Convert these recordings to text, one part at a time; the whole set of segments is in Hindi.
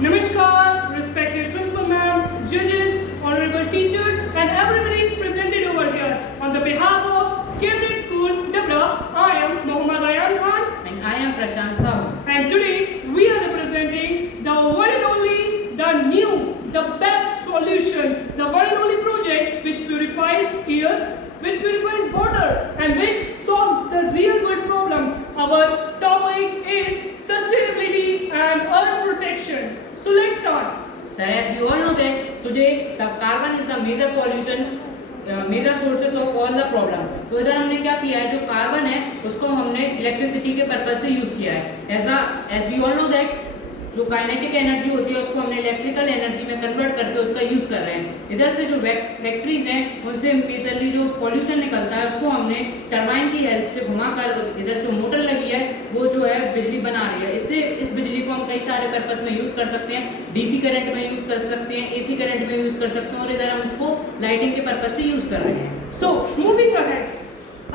Namaskar, respected principal ma'am, judges, honorable teachers, and everybody presented over here. On the behalf of Cambridge School, Dabra, I am Mohammad Ayan Khan. And I am Prashant Sahu. And today we are representing the one and only, the new, the best solution, the one and only project which purifies air, which purifies water, and which solves the real world problem. Our topic is sustainability and earth protection. So let's start. Sir, as we all know that today the carbon is the major pollution, major sources of all the problem. तो इधर हमने क्या किया है, जो कार्बन है उसको हमने इलेक्ट्रिसिटी के पर्पज से यूज किया है. ऐसा as we all know that जो काइनेटिक एनर्जी होती है उसको हमने इलेक्ट्रिकल एनर्जी में कन्वर्ट करके उसका यूज कर रहे हैं. इधर से जो फैक्ट्रीज हैं उनसे मेजरली जो पॉल्यूशन निकलता है उसको हमने टरबाइन की हेल्प से घुमाकर इधर जो मोटर लगी है वो जो है बिजली बना रही है. इससे इस बिजली को हम कई सारे पर्पस में यूज कर सकते हैं. डीसी करंट में यूज कर सकते हैं, एसी करंट में यूज कर सकते हैं, और इधर हम इसको लाइटिंग के पर्पज से यूज कर रहे हैं. So moving ahead,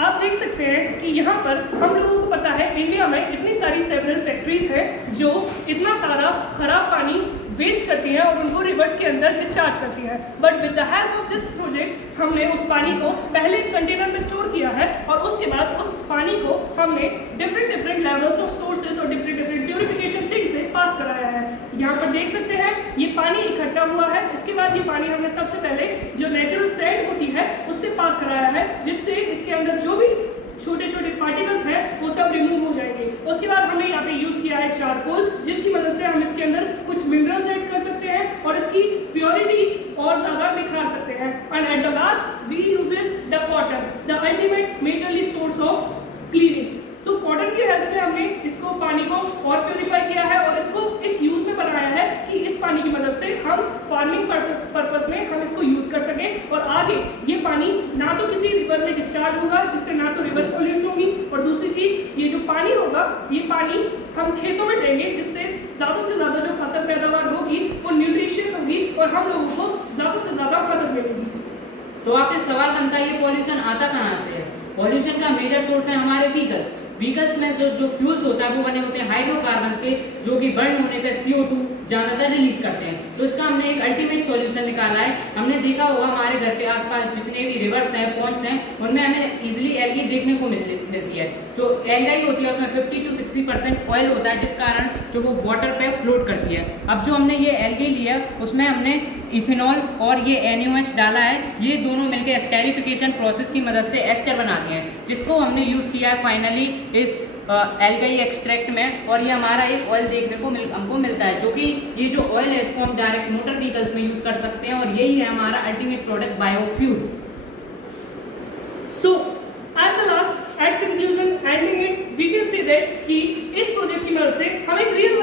आप देख सकते हैं कि यहाँ पर हम लोगों को पता है इंडिया में इतनी सारी सेवरल फैक्ट्रीज हैं जो इतना सारा खराब पानी वेस्ट करती हैं और उनको रिवर्स के अंदर डिस्चार्ज करती हैं. But with the help of this project हमने उस पानी को पहले कंटेनर में स्टोर किया है और उसके बाद उस पानी को हमने डिफरेंट लेवल्स ऑफ सोर्सेज और डिफरेंट प्यूरिफिकेशन थिंग से पास कराया है. यहाँ पर देख सकते हैं ये पानी इकट्ठा हुआ है. इसके बाद ये पानी हमने सबसे पहले जो नेचुरल सैंड होती है उससे पास कराया है, जिससे इसके अंदर जो भी छोटे छोटे पार्टिकल्स हैं वो सब रिमूव हो जाएंगे. उसके बाद हमने यहाँ पे यूज किया है चारकोल, जिसकी मदद से हम इसके अंदर कुछ मिनरल्स ऐड कर सकते हैं और इसकी प्योरिटी और ज्यादा निखार सकते हैं. And at the last we uses the cotton, the ultimate majorly source of cleaning. तो कॉटन की हेल्प से हमने इसको पानी को और प्योरीफाई किया है और इसको इस यूज में बनाया है कि इस पानी की मदद से हम फार्मिंग पर्पस में हम इसको यूज कर सकें और आगे ये पानी ना तो किसी रिवर में डिस्चार्ज होगा जिससे ना तो रिवर पॉल्यूशन होगी, और दूसरी चीज ये जो पानी होगा ये पानी हम खेतों में देंगे जिससे ज्यादा से ज्यादा जो फसल पैदावार होगी वो न्यूट्रिशियस होगी और हम लोगों को ज्यादा से ज्यादा मदद मिलेगी. तो आखिर सवाल बनता है ये पॉल्यूशन आता कहाँ से है. पॉल्यूशन का मेजर सोर्स है हमारे व्हीकल्स में जो फ्यूल्स होता है वो बने होते हैं हाइड्रोकार्बन्स के, जो कि बर्न होने पे CO2 ज़्यादातर रिलीज करते हैं. तो इसका हमने एक अल्टीमेट सॉल्यूशन निकाला है. हमने देखा होगा हमारे घर के आसपास जितने भी रिवर्स हैं, पॉन्ड्स हैं, उनमें हमें इजीली एल्गी देखने को मिलती है. जो एल्गाई होती है उसमें 50 to 60% ऑयल होता है, जिस कारण जो वो वाटर पे फ्लोट करती है. अब जो हमने ये एल्गी लिया उसमें हमने इथेनॉल और ये NaOH डाला है. ये दोनों मिलकर एस्टेरिफिकेशन प्रोसेस की मदद से एस्टर बनाते हैं, जिसको हमने यूज़ किया है फाइनली इस एल्गाई एक्सट्रैक्ट में. और ये हमारा एक ऑयल देखने को हमको मिलता है, जो कि ये जो ऑयल है इसको हम डायरेक्ट मोटर व्हीकल्स में यूज़ कर सकते हैं और यही है हमारा ultimate product biofuel. So at the last, at conclusion, ending it, we can say that कि इस प्रोजेक्ट की मदद से हम एक रियल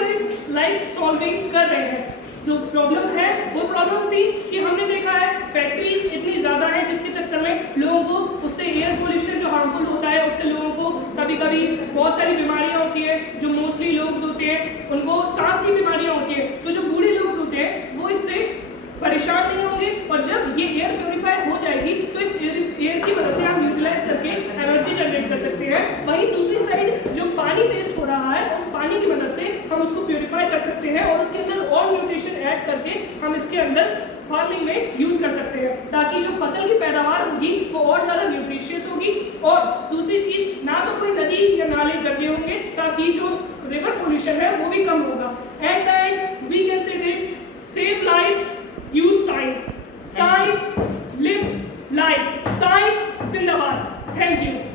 लाइफ सॉल्विंग कर रहे हैं. जो प्रॉब्लम्स हैं वो प्रॉब्लम्स थी कि हमने देखा है फैक्ट्रीज इतनी ज़्यादा हैं जिसके चक्कर में लोगों को उससे एयर पोल्यूशन जो हार्मफुल होता है उससे लोगों को कभी कभी बहुत सारी बीमारियां होती हैं. जो मोस्टली लोग होते हैं उनको सांस की बीमारियां होती हैं. तो जो बूढ़े लोग होते हैं वो इससे परेशान नहीं होंगे और जब ये एयर प्योरीफाई हो जाएगी तो इस एयर की वजह से हम यूटिलाइज करके एनर्जी जनरेट कर सकते हैं. वहीं दूसरी साइड जो पानी वेस्ट हो रहा है उस पानी की मदद से हम उसको प्योरीफाई कर सकते हैं और उसके अंदर और न्यूट्रिशन ऐड करके हम इसके अंदर फार्मिंग में यूज कर सकते हैं, ताकि जो फसल की पैदावार होगी वो और ज़्यादा न्यूट्रिशियस होगी. और दूसरी चीज़ ना तो कोई नदी या नाले गड्ढे होंगे, ताकि जो रिवर पोल्यूशन है वो भी कम होगा. At the end we can say that save life, use science. Science, live life. Science, Zindabad. Thank you.